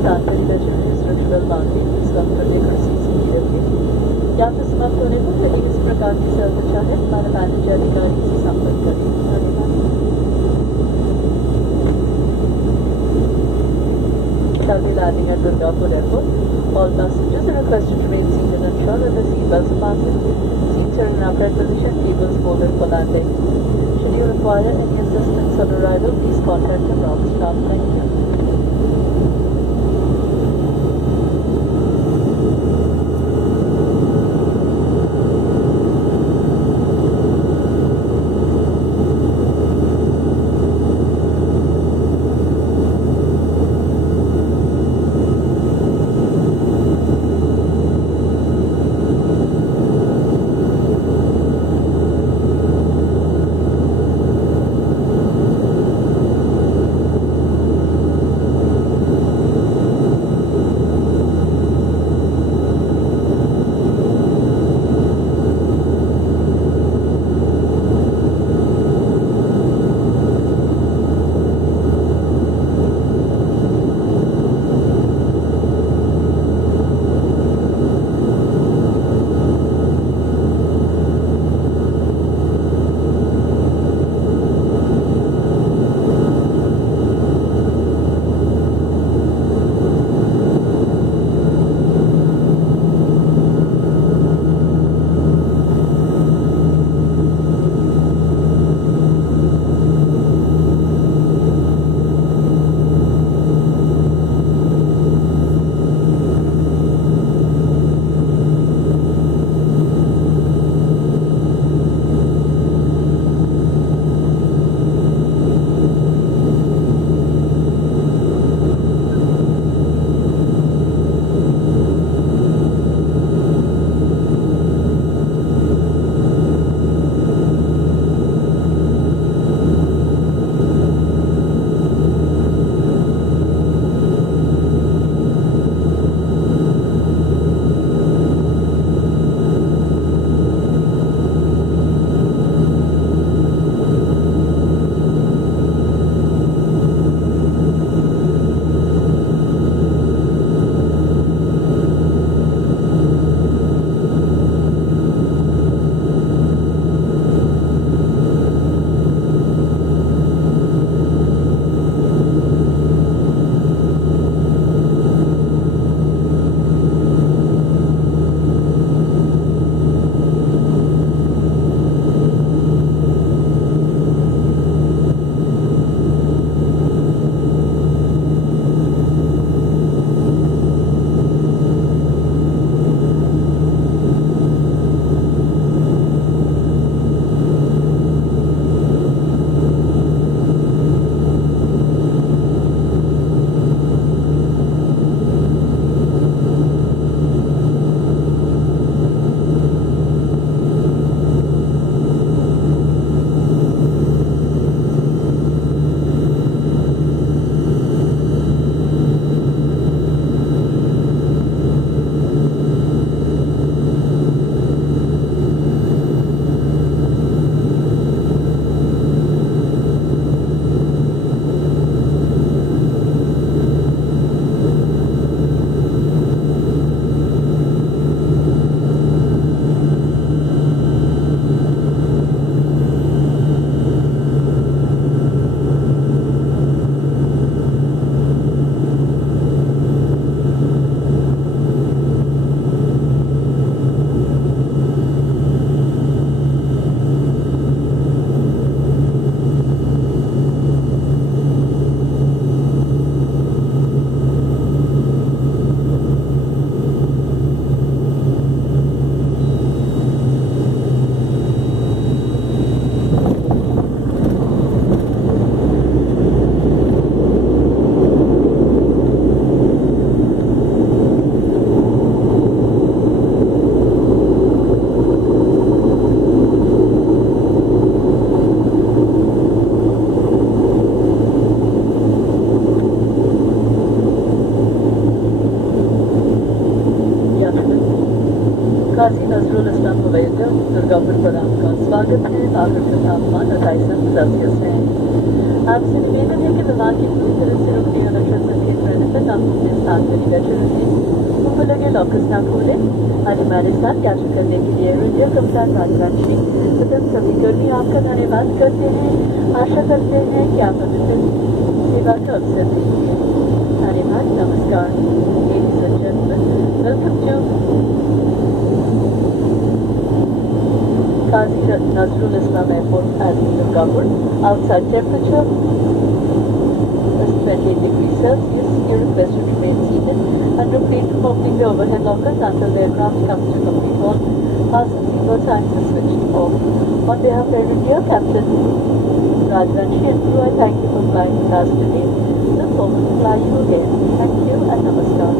स्थान पर इधर स्ट्रक्चरल बाउंड्री इसका परपेंडिकुलर सीसी रखिए। यात्रा समाप्त होने पर कहीं इस प्रकार की सर्वदशा है हमारे मैनेजर अधिकारी से संपर्क करें। धन्यवाद। Shall landing at Durgapur Airport. All passengers are requested to remain seated and ensure that the seatbelts are fastened. Seats are in upright position, tables folded for landing. Should you require any assistance on arrival, please contact the ground staff. Thank you. Kashi Nazrul Islam हवाई अड्डा दुर्गापुर प्रणाम का स्वागत है। आगरा का तापमान 28 Celsius है। आपसे निवेदन है कि विमान की पूरी तरह से रुकने और रक्षा संकेत रहने तक आप अपने स्थान पर ही बैठे रहें। ऊपर लगे लॉकर्स ना खोलें। आज हमारे साथ यात्रा करने के लिए एयर इंडिया कप्तान राजवंशी तथा सभी कर्मी आपका धन्यवाद करते हैं। आशा करते हैं कि आप हमें फिर सेवा का अवसर देंगे। धन्यवाद। नमस्कार। Ladies and gentlemen, welcome to Qazi Nazrul Islam Airport at Singapore. Outside temperature is 28 degrees Celsius. You are requested to remain seated and refrain from opening the overhead lockers until the aircraft comes to complete halt. Fasten seatbelt signs are switched off. On behalf of Air India, Captain Rajvanshi and crew, I thank you for flying with us today. Look forward to flying you again. Thank you and namaskar.